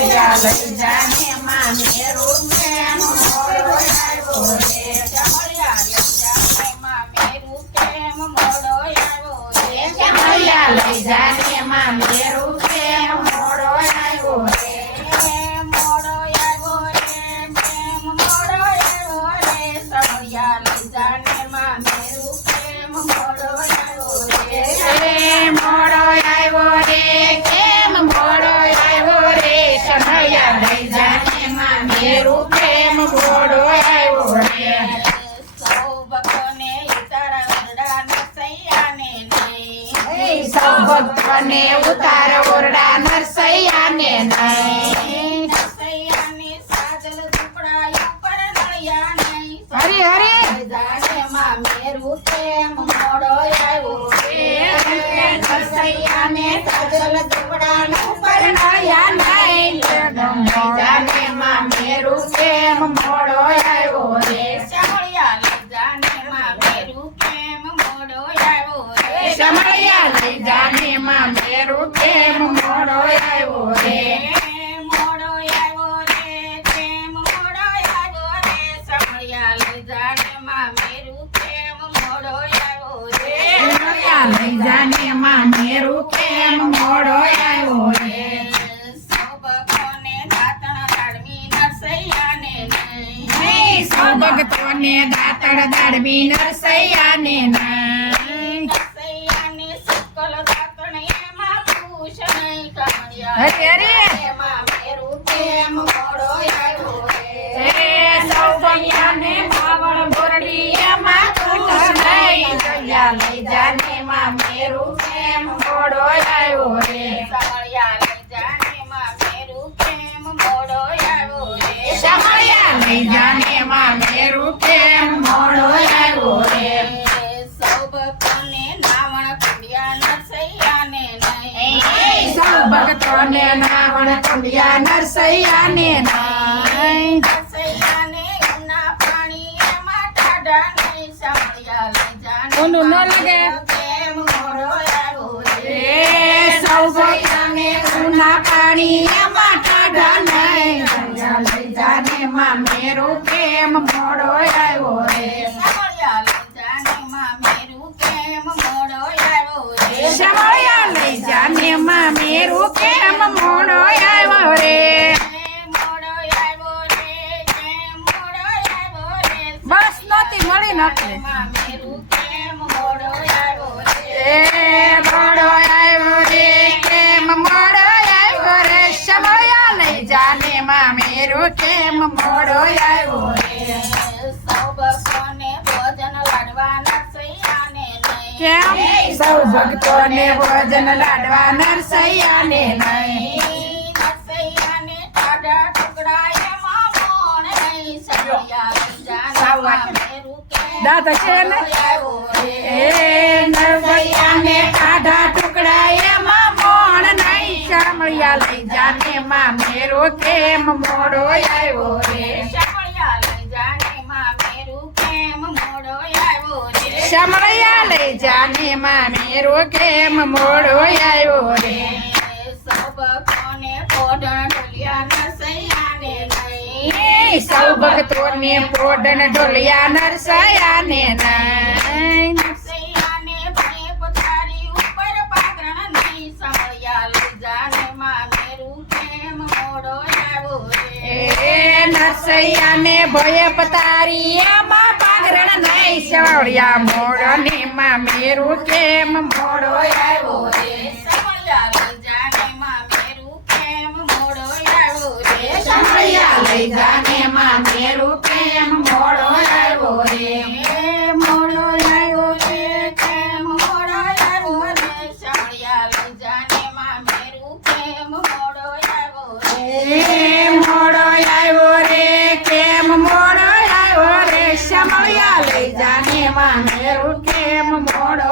સમયા લઈ જાને માં મેરું કેમ મોડો આવ્યો રે સમયા લઈ જાને માં મેરું કેમ મોડો આવ્યો રે સમયા લઈ જાને માં મેરું કેમ મોડો આવ્યો રે મોડો આવ્યો રે કેમ મોડો આવ્યો રે સમયા લઈ જાને માં મેરું કેમ મોડો આવ્યો રે મોડો આવ્યો રે કેમ મોડો આવ્યો રે સમયા લઈ જાને માં મેરું કેમ મોડો આવ્યો રે સૌ ભક્તોને ઉતારા ઓરડા નરસૈયાને નહીં સૌ ભક્તોને ઉતારા ઓરડા નરસૈયાને નહીં નરસૈયાને સાજલ ઝૂંપડા ઉપર નળિયા નહીં હરી હરી જાને માં મેરું કેમ મોડો આવ્યો રે નરસૈયાને સાજલ ઝૂંપડા ઉપર નળિયા નહીં જાને માં મેરું કેમ મોડો આવ્યો રે સમયા લઈ જાને માં મેરું કેમ મોડો આવ્યો રે સમયા લઈ જાને માં મેરું કેમ મોડો આવ્યો રે મોડો આવ્યો રે કેમ મોડો આવ્યો રે સમયા લઈ જાને માં મેરું કેમ મોડો આવ્યો રે સમયા લઈ જાને માં મેરું કેમ મોડો આવ્યો રે સૌ ભક્તોને દાતણ દાડવી નરસૈયાને નહીં સૌ ભક્તોને દાતણ દાડવી નરસૈયાને નહીં નરસૈયાને શુક્લ દાતણ એમાં પૂછ નહીં કમળિયા હરે એમાં મેરું કેમ મોડો આવ્યો રે સૌ ભક્તોને માવળ બોરડી એમાં પૂછ નહીં સમયા લઈ જાને માં મેરું કેમ મોડો આવ્યો રે સમયા લઈ જાને માં મેરું કેમ મોડો આવ્યો રે સમયા લઈ જાને માં મેરું કેમ મોડો આવ્યો રે સૌ ભક્તોને નાવણ કુંડિયા નરસૈયાને નહીં સૌ ભક્તોને નાવણ કુંડિયા નરસૈયાને નહીં નરસૈયાને ઉના પાણી એમાં ટાઢા નહીં સમયા લઈ જાને ઓનું ન લાગે કેમ મોડો આવ્યો રે સૌ ભક્તોને ઉના પાણી એમાં ટાઢા નહીં સમયા લઈ જાને માં મેરું કેમ મોડો આવ્યો રે સમયા લઈ જાને માં મેરું કેમ મોડો આવ્યો રે સમયા લઈ જાને માં મેરું કેમ મોડો આવ્યો રે મોડો આવ્યો રે કેમ મોડો આવ્યો રે બસ નહોતી મળી નથી માં મેરું કેમ મોડો આવ્યો રે મોડો આવ્યો રે કેમ મોડો આવ્યો રે સમયા લઈ જાને માં મેરું કેમ મોડો આવ્યો રે સૌ ભક્તોને ભોજન લાડવા નરસૈયાને નહીં સૌ ભક્તોને ભોજન લાડવા નરસૈયાને નહીં નરસૈયાને ટાઢા ટુકડા એમાં મોણ નહીં સમયા લઈ જાને માં મેરું કેમ આવ્યો રે નરસૈયાને ટાઢા ટુકડા એમાં મોણ નહીં સમયા લઈ જાને માં મેરું કેમ મોડો આવ્યો રે સમયા લઈ જાને માં મેરું કેમ મોડો આવ્યો રે સમયા લઈ જાને માં મેરું કેમ મોડો આવ્યો રે સૌ ભક્તોને પોઢણ ઢોલિયા નરસૈયાને નહીં સૌ ભક્તોને પોઢણ ઢોલિયા નરસૈયાને નહીં નરસૈયાને ભણે પથારી ઉપર પાગરણ નહીં સમયા લઈ જાને માં મેરું કેમ મોડો આવ્યો રે નરસૈયાને ભય પતારી એમાં પાગરણ નહીં સમયા મોડો ને માં મેરું કેમ મોડો આવ્યો રે સમયા લઈ જાને માં મેરું કેમ મોડો આવ્યો રે સમયા લઈ જાને માં મેરું કેમ મોડો આવ્યો રે મોડો આવ્યો રે કેમ મોડો આવ્યો રે સમયા લઈ જાને માં મેરું કેમ મોડો આવ્યો રે મોડો આવ્યો રે કેમ મોડો આવ્યો રે સમયા લઈ જાને માં મેરું કેમ મોડો